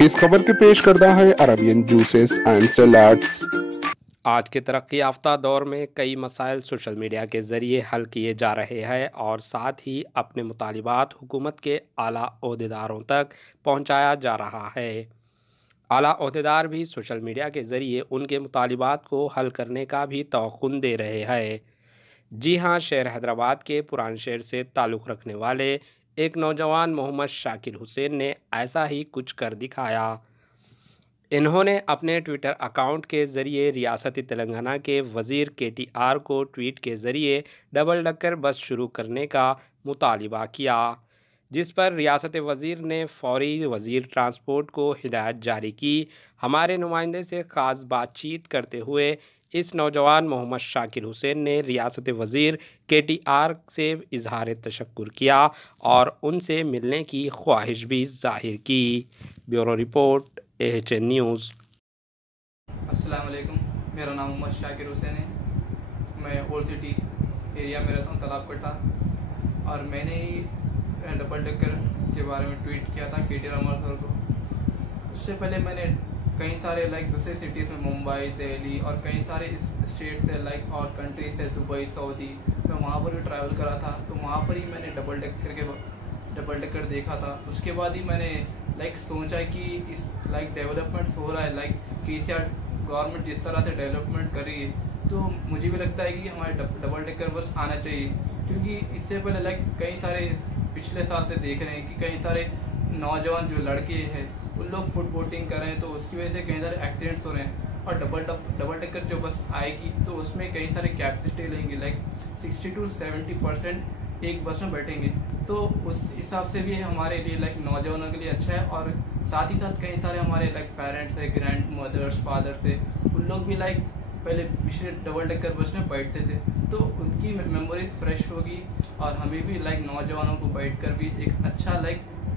इस खबर के पेश करता है अरबियन जूसेस एंड सलाड्स। आज के तरक्की याफ्ता दौर में कई मसाइल सोशल मीडिया के ज़रिए हल किए जा रहे हैं और साथ ही अपने मुतालिबात हुकूमत के आला ओहदेदारों तक पहुंचाया जा रहा है। आला ओहदेदार भी सोशल मीडिया के ज़रिए उनके मुतालिबात को हल करने का भी तवक्कुन दे रहे हैं। जी हाँ, शहर हैदराबाद के पुराने शहर से ताल्लुक़ रखने वाले एक नौजवान मोहम्मद शाकिर हुसैन ने ऐसा ही कुछ कर दिखाया। इन्होंने अपने ट्विटर अकाउंट के ज़रिए रियासती तेलंगाना के वज़ीर KTR को ट्वीट के ज़रिए डबल डकर बस शुरू करने का मुतालिबा किया, जिस पर रियासत वज़ीर ने फौरी वज़ीर ट्रांसपोर्ट को हिदायत जारी की। हमारे नुमाइंदे से ख़ास बातचीत करते हुए इस नौजवान मोहम्मद शाकिर हुसैन ने रियासत वज़ीर KTR से इजहार तशक्कुर किया और उनसे मिलने की ख्वाहिश भी ज़ाहिर की। Bureau report AHN news. अस्सलाम वालेकुम, मेरा नाम मोहम्मद शाकिर हुसैन है। मैं ओल्ड सिटी एरिया में रहता हूँ, तालाब कट्टा। और मैंने ही डबल डेकर के बारे में ट्वीट किया था KTR सर को। उससे पहले मैंने कई सारे दूसरे सिटीज़ में मुंबई, दिल्ली और कई सारे स्टेट से और कंट्री से दुबई, सऊदी, मैं वहाँ पर भी ट्रैवल करा था। तो वहाँ पर ही मैंने डबल डेकर देखा था। उसके बाद ही मैंने सोचा कि इस डेवलपमेंट हो रहा है, KCR गवर्नमेंट जिस तरह से डेवलपमेंट कर रही है, तो मुझे भी लगता है कि हमारे डबल डेकर बस आना चाहिए। क्योंकि इससे पहले कई सारे पिछले साल से देख रहे हैं कि कई सारे नौजवान जो लड़के हैं उन लोग फुट बोटिंग कर रहे हैं, तो उसकी वजह से कई सारे एक्सीडेंट्स हो रहे हैं। और डबल डेकर जो बस आएगी तो उसमें कई सारे कैपेसिटी लेंगे, 60 to 70% एक बस में बैठेंगे। तो उस हिसाब से भी हमारे लिए नौजवानों के लिए अच्छा है। और साथ ही साथ कई सारे हमारे पेरेंट्स है, ग्रैंड मदर्स, फादर्स है, उन लोग भी पहले पिछले डबल डेकर बस में बैठते थे, तो उनकी मेमोरीज फ्रेश होगी। और हमें भी नौजवानों को बैठकर भी एक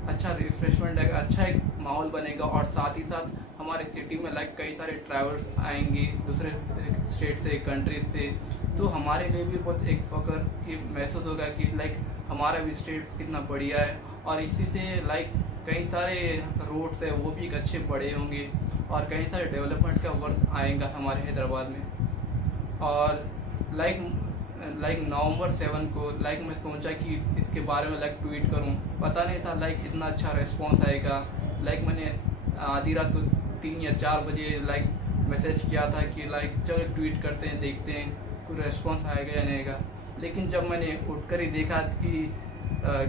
अच्छा रिफ्रेशमेंट है, अच्छा एक माहौल बनेगा। और साथ ही साथ हमारे सिटी में कई सारे ट्रैवल्स आएंगे दूसरे स्टेट से, कंट्रीज से, तो हमारे लिए भी बहुत एक फ़ख्र की महसूस होगा कि हमारा भी स्टेट कितना बढ़िया है। और इसी से कई सारे रोड्स है वो भी एक अच्छे बड़े होंगे और कई सारे डेवलपमेंट का वक्त आएगा हमारे हैदराबाद में। और नवंबर 7 को मैं सोचा कि इसके बारे में ट्वीट करूं। पता नहीं था इतना अच्छा रिस्पांस आएगा। मैंने आधी रात को 3 या 4 बजे मैसेज किया था कि चलो ट्वीट करते हैं, देखते हैं कोई रेस्पॉन्स आएगा या नहीं आएगा। लेकिन जब मैंने उठकर ही देखा कि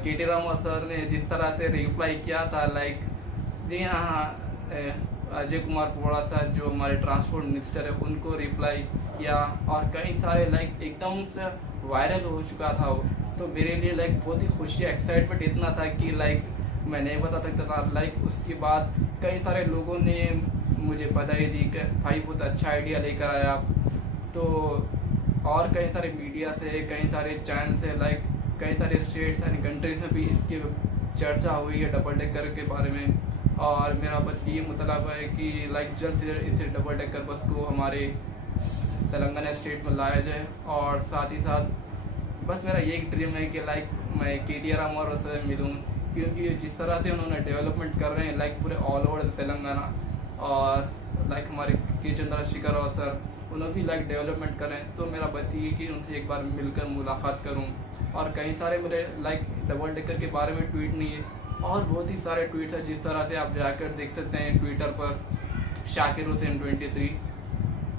KTR सर ने जिस तरह से रिप्लाई किया था, जी हाँ, अजय कुमार पोड़ा सर जो हमारे ट्रांसपोर्ट मिनिस्टर है उनको रिप्लाई किया और कई सारे एकदम से वायरल हो चुका था वो। तो मेरे लिए बहुत ही खुशी, एक्साइटमेंट इतना था कि मैं नहीं बता सकता था। उसके बाद कई सारे लोगों ने मुझे बधाई दी कि भाई बहुत अच्छा आइडिया लेकर आया। तो और कई सारे मीडिया से, कई सारे चैनल से, कई सारे स्टेट्स एंड कंट्रीज में भी इसकी चर्चा हुई है डबल डेकर के बारे में। और मेरा बस ये मतलब है कि जल्द से जल्द इस डबल डेकर बस को हमारे तेलंगाना स्टेट में लाया जाए। और साथ ही साथ बस मेरा ये ड्रीम है कि मैं KTR से मिलूँ, क्योंकि जिस तरह से उन्होंने डेवलपमेंट कर रहे हैं पूरे ऑल ओवर तेलंगाना। और हमारे K चंद्रशेखर राव सर, उन्होंने भी डेवलपमेंट कर रहे हैं। तो मेरा बस ये कि उनसे एक बार मिलकर मुलाकात करूं। और कई सारे मेरे डबल डेकर के बारे में ट्वीट नहीं है, और बहुत ही सारे ट्वीट है जिस तरह से आप जाकर देख सकते हैं ट्विटर पर शाकिर हुसैन 23।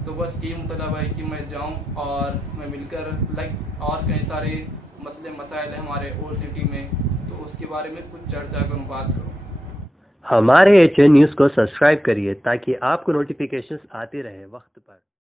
तो बस ये मतलब है कि मैं जाऊं और मैं मिलकर और कई सारे मसले मसाइल है हमारे ओल्ड सिटी में, तो उसके बारे में कुछ चर्चा करूं, बात करूं। हमारे HN न्यूज़ को सब्सक्राइब करिए ताकि आपको नोटिफिकेशंस आते रहे वक्त पर।